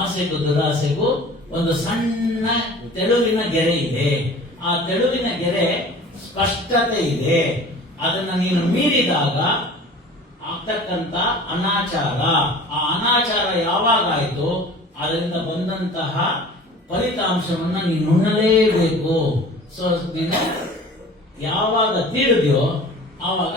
ಆಸೆಗೂ ದುರಾಸೆಗೂ ಒಂದು ಸಣ್ಣ ತೆಳುವಿನ ಗೆರೆ ಇದೆ. ಆ ತೆಳುವಿನ ಗೆರೆ ಸ್ಪಷ್ಟತೆ ಇದೆ. ಅದನ್ನ ನೀನು ಮೀರಿದಾಗ ಆಗ್ತಕ್ಕಂತ ಅನಾಚಾರ. ಆ ಅನಾಚಾರ ಯಾವಾಗಾಯ್ತು ಅದರಿಂದ ಬಂದಂತಹ ಫಲಿತಾಂಶವನ್ನ ನೀನು ಉಣ್ಣಲೇಬೇಕು. ಸೊ ನೀನು ಯಾವಾಗ ತೀರಿದ್ಯೋ ಆವಾಗ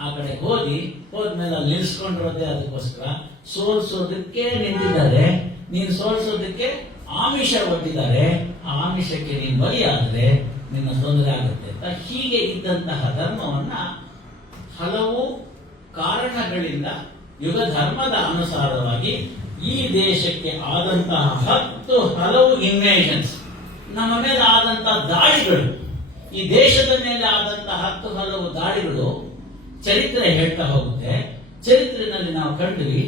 ಆ ಕಡೆ ಹೋಗಿ ಹೋದ್ಮೇಲೆ ಅಲ್ಲಿ ನಿಲ್ಸ್ಕೊಂಡಿರೋದೇ ಅದಕ್ಕೋಸ್ಕರ ಸೋಲ್ಸೋದಕ್ಕೆ ನಿಂತಿದ್ದಾರೆ. ನೀನು ಸೋಲ್ಸೋದಕ್ಕೆ ಆಮಿಷ ಒಡ್ಡಿದ್ದಾರೆ ಆ ಆಮಿಷಕ್ಕೆ ನೀನು ಬಲಿಯಾದರೆ ನಿನ್ನ ತೊಂದರೆ ಆಗುತ್ತೆ ಅಂತ ಹೀಗೆ ಇದ್ದಂತಹ ಧರ್ಮವನ್ನ ಹಲವು ಕಾರಣಗಳಿಂದ ಯುಗ ಧರ್ಮದ ಅನುಸಾರವಾಗಿ ಈ ದೇಶಕ್ಕೆ ಆದಂತಹ ಹತ್ತು ಹಲವು ಇನ್ವೇಷನ್ಸ್ ನಮ್ಮ ಮೇಲೆ ಆದಂತಹ ದಾಳಿಗಳು, ಈ ದೇಶದ ಮೇಲೆ ಆದಂತಹ ಹತ್ತು ಹಲವು ದಾಳಿಗಳು ಚರಿತ್ರೆ ಹೇಳ್ತಾ ಹೋಗುತ್ತೆ. ಚರಿತ್ರೆಯಲ್ಲಿ ನಾವು ಕಂಡ್ವಿ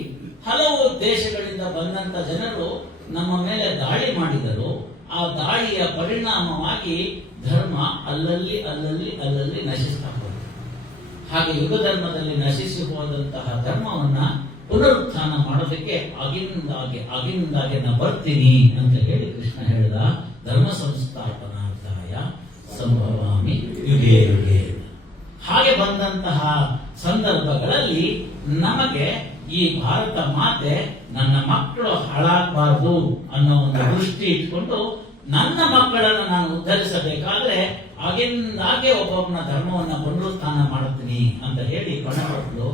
ಹಲವು ದೇಶಗಳಿಂದ ಬಂದಂತ ಜನರು ನಮ್ಮ ಮೇಲೆ ದಾಳಿ ಮಾಡಿದರು. ಆ ದಾಳಿಯ ಪರಿಣಾಮವಾಗಿ ಧರ್ಮ ಅಲ್ಲಲ್ಲಿ ಅಲ್ಲಲ್ಲಿ ಅಲ್ಲಲ್ಲಿ ನಶಿಸ್ತಾ ಹೋಗುತ್ತೆ ಹಾಗೆ ಯುಗ ಧರ್ಮದಲ್ಲಿ ನಶಿಸಿ ಹೋದಂತಹ ಧರ್ಮವನ್ನ ಪುನರುತ್ಥಾನ ಮಾಡೋದಕ್ಕೆ ಆಗಿನಿಂದಾಗಿ ಆಗಿನಿಂದಾಗೆ ನಾ ಬರ್ತೀನಿ ಅಂತ ಹೇಳಿ ಕೃಷ್ಣ ಹೇಳಿದ ಧರ್ಮ ಸಂಸ್ಥಾಪನಾರ್ಥಾಯ ಸಂಭವಾಮಿ ಯುಗೇ ಯುಗೇ ಹಾಗೆ ಬಂದಂತಹ ಸಂದರ್ಭಗಳಲ್ಲಿ ನಮಗೆ ಈ ಭಾರತ ಮಾತೆ ನನ್ನ ಮಕ್ಕಳು ಹಾಳಾಗಬಾರದು ಅನ್ನೋ ಒಂದು ದೃಷ್ಟಿ ಇಟ್ಕೊಂಡು ನನ್ನ ಮಕ್ಕಳನ್ನು ನಾನು ಉದ್ಧರಿಸಬೇಕಾದ್ರೆ ಆಗಿಂದಾಗೆ ಒಬ್ಬೊಬ್ಬನ ಧರ್ಮವನ್ನ ಪುನರುತ್ಥಾನ ಮಾಡುತ್ತೀನಿ ಅಂತ ಹೇಳಿ ಕೊನೆಪಟ್ಟು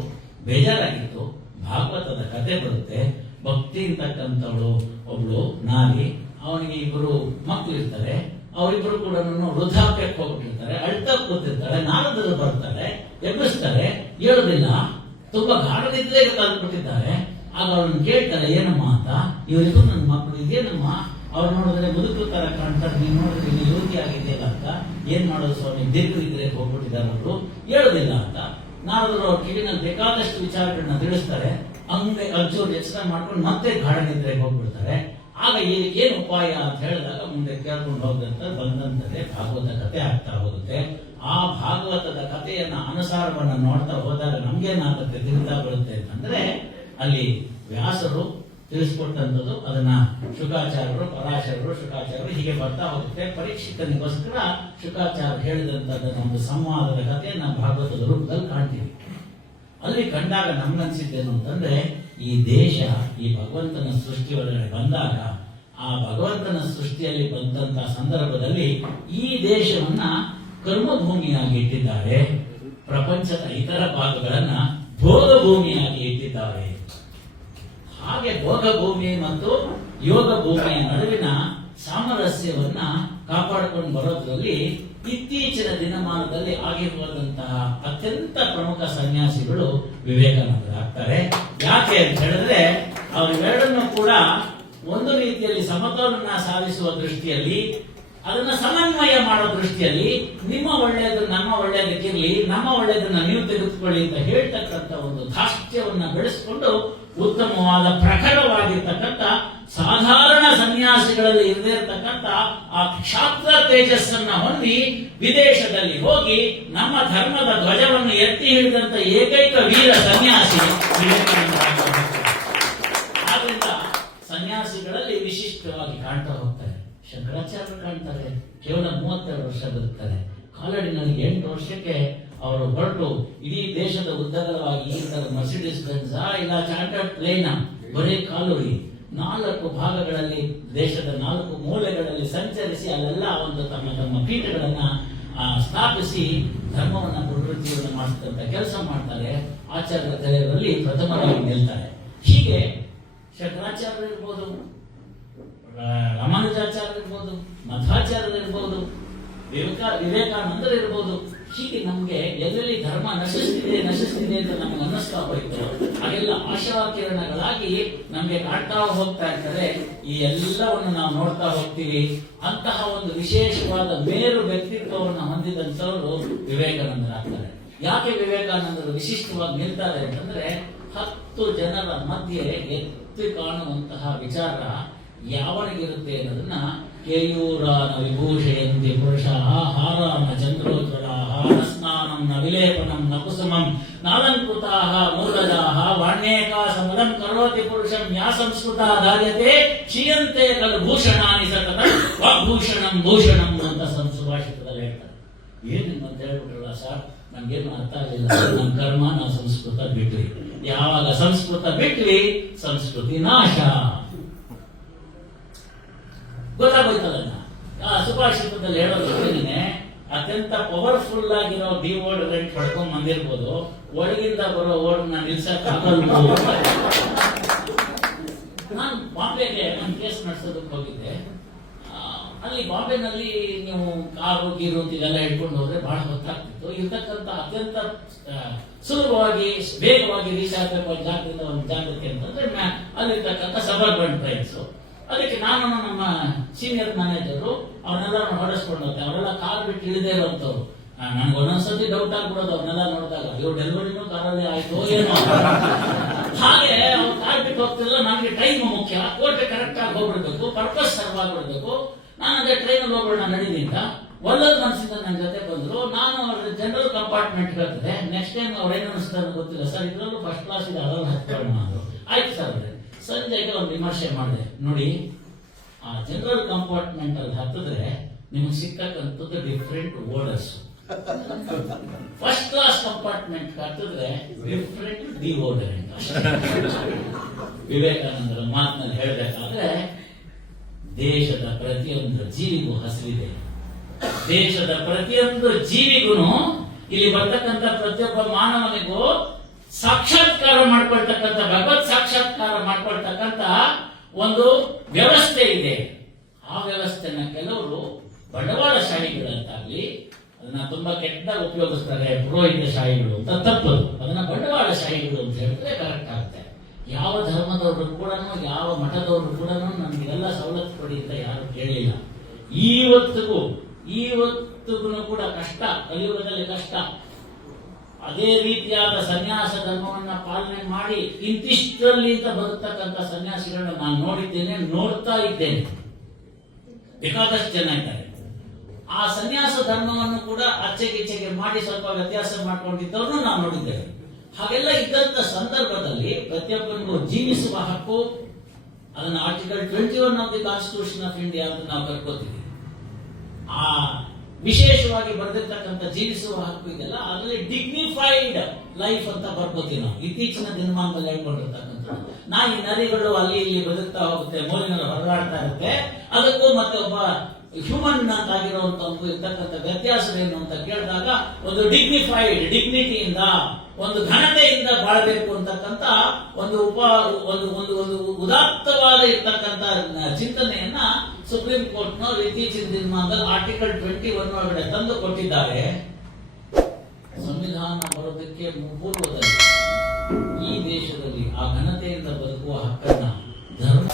ಬೇಜಾರಾಗಿತ್ತು. ಭಾಗವತದ ಕತೆ ಬರುತ್ತೆ, ಭಕ್ತಿ ಇರ್ತಕ್ಕಂಥವಳು ಒಬ್ಳು ನಾರಿ, ಅವನಿಗೆ ಇಬ್ಬರು ಮಕ್ಕಳು ಇರ್ತಾರೆ ಅವರಿಬ್ಬರು ಕೂಡ ವೃದ್ಧಾಪ್ಯಕ್ಕೆ ಹೋಗ್ಬಿಟ್ಟಿರ್ತಾರೆ, ಅಳ್ತಾ ಕೂತಿರ್ತಾರೆ, ನಾರದರು ಬರ್ತಾರೆ, ಎಬ್ಬಿಸ್ತಾರೆ, ಹೇಳುದಿಲ್ಲ. ತುಂಬಾ ಗಾಢನಿದ್ರೆಗೆ ಕಲ್ಪಿಟ್ಟಿದ್ದಾರೆ ಆಗ ಅವ್ರನ್ನ ಕೇಳ್ತಾರೆ, ಏನಮ್ಮ ಅಂತ. ಇವರಿಗೂ ನನ್ನ ಮಕ್ಕಳು ಇದೇನಮ್ಮ ಅವ್ರು ನೋಡಿದ್ರೆ ಮುದುಕರು ತರ ಕಾಣ್ತಾರೆ ನೀವು ನೋಡಿದ್ರೆ ಇಲ್ಲಿ ಯೋಗಿ ಆಗಿದೆಯಲ್ಲ ಅಂತ. ಏನ್ ಮಾಡೋದು ಸ್ವಾಮಿ? ದೀರ್ಘ ಇದ್ರೆ ಹೋಗ್ಬಿಟ್ಟಿದ್ದಾರೆ ಅವರು. ಹೇಳೋದಿಲ್ಲ ಅಂತ. ನಾರದರು ಅವ್ರ ಕಿವಿನ ಬೇಕಾದಷ್ಟು ವಿಚಾರಗಳನ್ನ ತಿಳಿಸ್ತಾರೆ. ಹಂಗೆ ಅರ್ಜುನ್ ಎಚ್ಚರ ಮಾಡ್ಕೊಂಡು ಮತ್ತೆ ಗಾಢ ಹೋಗ್ಬಿಡ್ತಾರೆ. ಆಗ ಏನು ಏನು ಉಪಾಯ ಅಂತ ಹೇಳಿದಾಗ ಮುಂದೆ ಕೇಳ್ಕೊಂಡು ಹೋದಂತ ಬಂದಂತದೆ ಭಾಗವತ ಕತೆ ಆಗ್ತಾ ಹೋಗುತ್ತೆ. ಆ ಭಾಗವತದ ಕಥೆಯನ್ನು ಅನುಸಾರವನ್ನು ನೋಡ್ತಾ ಹೋದಾಗ ನಮ್ಗೇನಾಗುತ್ತೆ ತಿಳಿತಾ ಬರುತ್ತೆ ಅಂತಂದ್ರೆ ಅಲ್ಲಿ ವ್ಯಾಸರು ತಿಳಿಸ್ಕೊಟ್ಟಂಥದ್ದು ಅದನ್ನ ಶುಕಾಚಾರ್ಯರು, ಪರಾಶರರು, ಶುಕಾಚಾರ್ಯರು ಹೀಗೆ ಬರ್ತಾ ಹೋಗುತ್ತೆ. ಪರೀಕ್ಷಿತನಿಗೋಸ್ಕರ ಶುಕಾಚಾರ್ಯ ಹೇಳಿದಂತಹ ಒಂದು ಸಂವಾದದ ಕಥೆಯನ್ನ ಭಾಗವತದ ರೂಪದಲ್ಲಿ ಕಾಣ್ತೀವಿ. ಅಲ್ಲಿ ಕಂಡಾಗ ನಮ್ಗನ್ಸಿದ್ದೇನು ಅಂತಂದ್ರೆ ಈ ದೇಶ ಈ ಭಗವಂತನ ಸೃಷ್ಟಿ ಒಳಗಡೆ ಬಂದಾಗ ಆ ಭಗವಂತನ ಸೃಷ್ಟಿಯಲ್ಲಿ ಬಂದಂತಹ ಸಂದರ್ಭದಲ್ಲಿ ಈ ದೇಶವನ್ನ ಕರ್ಮಭೂಮಿಯಾಗಿ ಇಟ್ಟಿದ್ದಾರೆ, ಪ್ರಪಂಚದ ಇತರ ಭಾಗಗಳನ್ನ ಭೋಗ ಭೂಮಿಯಾಗಿ ಇಟ್ಟಿದ್ದಾರೆ. ಹಾಗೆ ಭೋಗ ಭೂಮಿ ಮತ್ತು ಯೋಗ ಭೂಮಿಯ ನಡುವಿನ ಸಾಮರಸ್ಯವನ್ನ ಕಾಪಾಡಿಕೊಂಡು ಬರೋದ್ರಲ್ಲಿ ಇತ್ತೀಚಿನ ದಿನಮಾನದಲ್ಲಿ ಆಗಿರುವಂತಹ ಅತ್ಯಂತ ಪ್ರಮುಖ ಸನ್ಯಾಸಿಗಳು ವಿವೇಕಾನಂದರಾಗ್ತಾರೆ ಯಾಕೆ ಅಂತ ಹೇಳಿದ್ರೆ, ಅವರಿವೆರಡನ್ನು ಕೂಡ ಒಂದು ರೀತಿಯಲ್ಲಿ ಸಮತೋಲನ ಸಾಧಿಸುವ ದೃಷ್ಟಿಯಲ್ಲಿ ಅದನ್ನ ಸಮನ್ವಯ ಮಾಡೋ ದೃಷ್ಟಿಯಲ್ಲಿ ನಿಮ್ಮ ಒಳ್ಳೆಯದು ನಮ್ಮ ಒಳ್ಳೆಯದಕ್ಕಿರಲಿ ನಮ್ಮ ಒಳ್ಳೆಯದನ್ನ ನೀವು ತೆಗೆದುಕೊಳ್ಳಿ ಅಂತ ಹೇಳ್ತಕ್ಕಂಥ ಒಂದು ಧಾಷ್ಟ್ಯವನ್ನ ಬೆಳೆಸಿಕೊಂಡು ಉತ್ತಮವಾದ ಪ್ರಖರವಾಗಿರ್ತಕ್ಕಂಥ ಸಾಧಾರಣ ಸನ್ಯಾಸಿಗಳಲ್ಲಿ ಇರದೇ ಇರತಕ್ಕಂಥ ಆ ಕ್ಷಾತ್ರ ತೇಜಸ್ಸನ್ನ ಹೊಂದಿ ವಿದೇಶದಲ್ಲಿ ಹೋಗಿ ನಮ್ಮ ಧರ್ಮದ ಧ್ವಜವನ್ನು ಎತ್ತಿ ಹಿಡಿದಂತ ಏಕೈಕ ವೀರ ಸನ್ಯಾಸಿ. ಆದ್ರಿಂದ ಸನ್ಯಾಸಿಗಳಲ್ಲಿ ವಿಶಿಷ್ಟವಾಗಿ ಕಾಣ್ತಾ ಹೋಗ್ತಾರೆ ಶಂಕರಾಚಾರ್ಯರು ಕಾಣ್ತಾರೆ ಕೇವಲ ಮೂವತ್ತೆರಡು ವರ್ಷ ಬದುಕ್ತಾರೆ. ಕಾಲಡಿನಲ್ಲಿ ಎಂಟು ವರ್ಷಕ್ಕೆ ಅವರು ಹೊರಟು ಇಡೀ ದೇಶದ ಉದ್ದಗಲವಾಗಿ ಮರ್ಸಿಡಿಸ್ ಬೆನ್ಸ್ ಇಲ್ಲ ಚಾರ್ಟರ್ಡ್ ಪ್ಲೇನ ಬರೀ ಕಾಲುಡಿ ನಾಲ್ಕು ಭಾಗಗಳಲ್ಲಿ, ದೇಶದ ನಾಲ್ಕು ಮೂಲೆಗಳಲ್ಲಿ ಸಂಚರಿಸಿ ಅಲ್ಲೆಲ್ಲ ಒಂದು ತಮ್ಮ ತಮ್ಮ ಪೀಠಗಳನ್ನ ಸ್ಥಾಪಿಸಿ ಧರ್ಮವನ್ನ ಪುನರುಜ್ಜೀವನ ಮಾಡಿಸ್ತಂತ ಕೆಲಸ ಮಾಡ್ತಾರೆ. ಆಚಾರ್ಯ ತಲೆಯವರಲ್ಲಿ ಪ್ರಥಮರಾಗಿ ನಿಲ್ತಾರೆ. ಹೀಗೆ ಶಂಕರಾಚಾರ್ಯರು ಇರ್ಬೋದು ರ- ರಾಮಾನುಜಾಚಾರ್ಯರು ಇರ್ಬೋದು ಮಧ್ವಾಚಾರ್ಯ ಇರ್ಬೋದು ವಿವೇಕ, ವಿವೇಕಾನಂದರು ಇರ್ಬೋದು, ಹೀಗೆ ನಮಗೆ ಎಲ್ಲೆಲ್ಲಿ ಧರ್ಮ ನಶಿಸ್ತಿದೆ ನಶಿಸ್ತಿದೆ ಅಂತ ನಮ್ಗೆ ಅನ್ನಿಸ್ತಾ ಹೋಯ್ತು. ಆಶಾ ಕಿರಣಗಳಾಗಿ ನಮ್ಗೆ ಕಾಡ್ತಾ ಹೋಗ್ತಾ ಇರ್ತಾರೆ ಈ ಎಲ್ಲವನ್ನು ನಾವು ನೋಡ್ತಾ ಹೋಗ್ತೀವಿ. ಅಂತಹ ಒಂದು ವಿಶೇಷವಾದ ಮೇರು ವ್ಯಕ್ತಿತ್ವವನ್ನು ಹೊಂದಿದಂಥವರು ವಿವೇಕಾನಂದರಾಗ್ತಾರೆ ಯಾಕೆ ವಿವೇಕಾನಂದರು ವಿಶಿಷ್ಟವಾಗಿ ನಿಲ್ತಾರೆ ಅಂತಂದ್ರೆ ಹತ್ತು ಜನರ ಮಧ್ಯೆ ಎತ್ತಿ ಕಾಣುವಂತಹ ವಿಚಾರ ಯಾವನಿಗಿರುತ್ತೆ ಅನ್ನೋದನ್ನ ಕೇಯೂರಾನ ವಿಭೂಷಯಂತಿ ಪುರುಷ ಹಾರಾನ ಚಂದ್ರೋಜ್ವಲ ಸ್ನಾನಂ ನ ವಿಲೇಪನಂ ನ ಕುಸುಮಂ ನಾಲಂಕೃತಾಹ ಮೂಲಜಾಹ ವಾಣ್ಯೇಕಾಸಮಲಂ ಕರೋತಿ ಪುರುಷಂ ಯಾ ಸಂಸ್ಕೃತ ಧಾರ್ಯತೆ, ಕ್ಷೀಯಂತೆ ಕಲ್ ಭೂಷಣಾನಿ ಸತತ ವಾಗ್ಭೂಷಣಂ ಭೂಷಣಂ ಅಂತ ಸಂಸ್ಕೃಭಾಷಿತದಲ್ಲಿ ಹೇಳ್ತಾರೆ. ಏನಿಲ್ಲ ಅಂತ ಹೇಳ್ಬಿಟ್ರಲ್ಲ ಸರ್? ನಮ್ಗೇನು ಅರ್ಥ ಆಗಲಿಲ್ಲ. ನಮ್ಮ ಕರ್ಮ ನಾವು ಸಂಸ್ಕೃತ ಬಿಟ್ವಿ ಯಾವಾಗ ಸಂಸ್ಕೃತ ಬಿಟ್ವಿ ಸಂಸ್ಕೃತಿ ನಾಶ. ಗೊತ್ತಾಗೋಯ್ತಲ್ಲ ಆ ಸುಭಾಷಿತದಲ್ಲಿ ಹೇಳೋದು ಏನಿದೆ ಅತ್ಯಂತ ಪವರ್ಫುಲ್ ಆಗಿರೋ ಡಿವೋರ್ಡೆಂಟ್ ಪಡ್ಕೊಂಡ್ ಬಂದಿರ್ಬೋದು. ಒಳಗಿಂದ ಬರೋ ಓಡ್ನ ನಿಲ್ಸಕ್ ಆಗಲ್ವೋ ನಾನು ಬಾಂಬೆಗೆ ನಾನು ಕೇಸ್ ನಡೆಸೋದಕ್ಕೆ ಹೋಗಿದ್ದೆ. ಅಲ್ಲಿ ಬಾಂಬೆನಲ್ಲಿ ನೀವು ಕಾರು, ಗೀರು ಅಂತ ಇದೆಲ್ಲ ಇಟ್ಕೊಂಡು ಹೋದ್ರೆ ಬಹಳ ಗೊತ್ತಾಗ್ತಿತ್ತು. ಇರ್ತಕ್ಕಂಥ ಅತ್ಯಂತ ಸುಲಭವಾಗಿ, ವೇಗವಾಗಿ ರೀಚ್ ಆಗಬೇಕು ಜಾಗದಿಂದ ಒಂದು ಜಾಗಕ್ಕೆ ಅಂತಂದ್ರೆ ಅಲ್ಲಿರ್ತಕ್ಕಂಥ ಸಬರ್ಬನ್ ಟ್ರೈನ್ಸ್ ಅದಕ್ಕೆ ನಾನು ನಮ್ಮ ಸೀನಿಯರ್ ಮ್ಯಾನೇಜರು ಅವನ್ನೆಲ್ಲ ಹೊಡೆಸ್ಕೊಂಡು ಹೋಗ್ತಾರೆ ಅವರೆಲ್ಲ ಕಾರ್ ಬಿಟ್ಟು ಇಳಿದೇ ಇರೋಂಥವ್ರು ನನಗೆ ಒಂದೊಂದ್ಸತಿ ಡೌಟ್ ಆಗ್ಬಿಡೋದು ಅವ್ರನ್ನೆಲ್ಲ ನೋಡಿದಾಗ ಇವ್ರು ಡೆಲಿವರಿನೂ ಕಾರಲ್ಲಿ ಆಯ್ತು ಏನೋ. ಹಾಗೆ ಅವ್ರು ಕಾರ್ ಬಿಟ್ಟು ಹೋಗ್ತಿಲ್ಲ ನನಗೆ ಟೈಮ್ ಮುಖ್ಯ. ಕೋಟೆ ಕರೆಕ್ಟ್ ಆಗಿ ಹೋಗ್ಬಿಡ್ಬೇಕು ಪರ್ಪಸ್ ಸರ್ವ್ ಆಗ್ಬಿಡ್ಬೇಕು. ನಾನು ಅದೇ ಟ್ರೈನಲ್ಲಿ ಹೋಗೋಣ ನಡೀನಿ ಅಂತ ಒಳ್ಳದ ಮನಸ್ಸಿಂದ ನನ್ನ ಜೊತೆ ಬಂದ್ರು. ನಾನು ಅವ್ರ ಜನರಲ್ ಕಂಪಾರ್ಟ್ಮೆಂಟ್ ಹೇಳ್ತದೆ ನೆಕ್ಸ್ಟ್ ಟೈಮ್ ಅವ್ರು ಏನು ಅನಿಸ್ತಾರೆ ಗೊತ್ತಿಲ್ಲ. ಸರ್, ಇದ್ರಲ್ಲೂ ಫಸ್ಟ್ ಕ್ಲಾಸ್ ಇದೆ ಅದರಲ್ಲಿ ಹತ್ಕೊಳ್ಳೋಣ ಆಯ್ತು ಸರ್ ಸಂಜೆಗೆ ಒಂದು ವಿಮರ್ಶೆ ಮಾಡಿದೆ. ನೋಡಿ, ಆ ಜನರಲ್ ಕಂಪಾರ್ಟ್ಮೆಂಟ್ ಅಲ್ಲಿ ಹತ್ತಿದ್ರೆ ನಿಮ್ಗೆ ಸಿಕ್ಕಂಥದ್ದು different orders first class compartment ಹತ್ತಿದ್ರೆ ಡಿಫ್ರೆಂಟ್ ಡಿ ಓರ್ಡರ್ ವಿವೇಕಾನಂದರ ಮಾತಿನಲ್ಲಿ ಹೇಳಬೇಕಾದ್ರೆ, ದೇಶದ ಪ್ರತಿಯೊಂದು ಜೀವಿಗೂ ಹಸಿವಿದೆ. ದೇಶದ ಪ್ರತಿಯೊಂದು ಜೀವಿಗೂ ಇಲ್ಲಿ ಬರ್ತಕ್ಕಂಥ ಪ್ರತಿಯೊಬ್ಬ ಮಾನವನಿಗೂ ಸಾಕ್ಷಾತ್ಕಾರ ಮಾಡ್ಕೊಳ್ತಕ್ಕಂಥ, ಭಗವತ್ ಸಾಕ್ಷಾತ್ಕಾರ ಮಾಡ್ಕೊಳ್ತಕ್ಕಂಥ ಒಂದು ವ್ಯವಸ್ಥೆ ಇದೆ. ಆ ವ್ಯವಸ್ಥೆನ ಕೆಲವರು ಬಂಡವಾಳಶಾಹಿಗಳಂತಾಗ್ಲಿ ಅದನ್ನ ತುಂಬಾ ಕೆಟ್ಟದಾಗಿ ಉಪಯೋಗಿಸ್ತಾರೆ ಪುರೋಹಿತ ಶಾಹಿಗಳು ಅಂತ ತಪ್ಪದು. ಅದನ್ನ ಬಂಡವಾಳಶಾಹಿಗಳು ಅಂತ ಹೇಳಿದ್ರೆ ಕರೆಕ್ಟ್ ಆಗುತ್ತೆ. ಯಾವ ಧರ್ಮದವರು ಕೂಡ ಯಾವ ಮಠದವರು ಕೂಡ ನಮಗೆಲ್ಲ ಸವಲತ್ತು ಕೊಡಿ ಅಂತ ಯಾರು ಕೇಳಿಲ್ಲ. ಇವತ್ತಿಗೂ ಇವತ್ತಿಗೂ ಕೂಡ ಕಷ್ಟ, ಕಲಿಯುಗದಲ್ಲಿ ಕಷ್ಟ. ಅದೇ ರೀತಿಯಾದ ಸನ್ಯಾಸ ಧರ್ಮವನ್ನ ಪಾಲನೆ ಮಾಡಿ ಇಂತಿಷ್ಟರಲ್ಲಿ ಅಂತ ಬದುಕ್ತಕ್ಕಂಥ ಸನ್ಯಾಸಿಗಳನ್ನ ನಾನು ನೋಡಿದ್ದೇನೆ, ನೋಡ್ತಾ ಇದ್ದೇನೆ. ಬೇಕಾದಷ್ಟು ಜನ ಇದ್ದಾರೆ ಆ ಸನ್ಯಾಸ ಧರ್ಮವನ್ನು ಕೂಡ ಅಚ್ಚೆಗಿಚ್ಚೆಗೆ ಮಾಡಿ ಸ್ವಲ್ಪ ವ್ಯತ್ಯಾಸ ಮಾಡ್ಕೊಂಡಿದ್ದವ್ರನ್ನು ನಾವು ನೋಡಿದ್ದೇವೆ. ಹಾಗೆಲ್ಲ ಇದ್ದಂತ ಸಂದರ್ಭದಲ್ಲಿ ಪ್ರತಿಯೊಬ್ಬರಿಗೂ ಜೀವಿಸುವ ಹಕ್ಕು, ಅದನ್ನ article twenty one of the constitution of India ಅಂತ ನಾವು ಕರ್ಕೋತೀವಿ ವಿಶೇಷವಾಗಿ ಬರೆದಿರ್ತಕ್ಕಂಥ ಜೀವಿಸುವ ಹಕ್ಕು ಇದೆಲ್ಲ ಅದರಲ್ಲಿ ಡಿಗ್ನಿಫೈಡ್ ಲೈಫ್ ಅಂತ ಬರ್ಕೋತೀವಿ ನಾವು. ಇತ್ತೀಚಿನ ದಿನಮಾನದಲ್ಲಿ ಹೇಳ್ಕೊಂಡಿರ್ತಕ್ಕಂಥ ನಾಯಿ ನದಿಗಳು ಅಲ್ಲಿ ಇಲ್ಲಿ ಬದುಕ್ತಾ ಹೋಗುತ್ತೆ ಮೂಲಿನಲ್ಲಿ ಹೊರಗಾಡ್ತಾ ಇರುತ್ತೆ. ಅದಕ್ಕೂ ಮತ್ತೆ ಒಬ್ಬ ಹ್ಯೂಮನ್ ಅಂತ ಆಗಿರುವಂತ ಒಂದು ಇರ್ತಕ್ಕಂಥ ವ್ಯತ್ಯಾಸವೇನು ಅಂತ ಕೇಳಿದಾಗ, ಒಂದು ಡಿಗ್ನಿಫೈಡ್ ಡಿಗ್ನಿಟಿಯಿಂದ ಒಂದು ಘನತೆಯಿಂದ ಬಾಳಬೇಕು ಅಂತಕ್ಕಂಥ ಒಂದು ಉಪ, ಒಂದು ಒಂದು ಒಂದು ಉದಾತ್ತವಾದ ಇರ್ತಕ್ಕಂಥ ಚಿಂತನೆಯನ್ನ ಸುಪ್ರೀಂ ಕೋರ್ಟ್ನವರು ಇತ್ತೀಚಿನ ದಿನಮಾನದಲ್ಲಿ ಆರ್ಟಿಕಲ್ ಟ್ವೆಂಟಿ ಒನ್ ಒಳಗಡೆ ತಂದು ಕೊಟ್ಟಿದ್ದಾರೆ. ಸಂವಿಧಾನ ಬರೋದಕ್ಕೆ ಪೂರ್ವದಲ್ಲಿ ಈ ದೇಶದಲ್ಲಿ ಆ ಘನತೆಯಿಂದ ಬದುಕುವ ಹಕ್ಕನ್ನ ಧರ್ಮ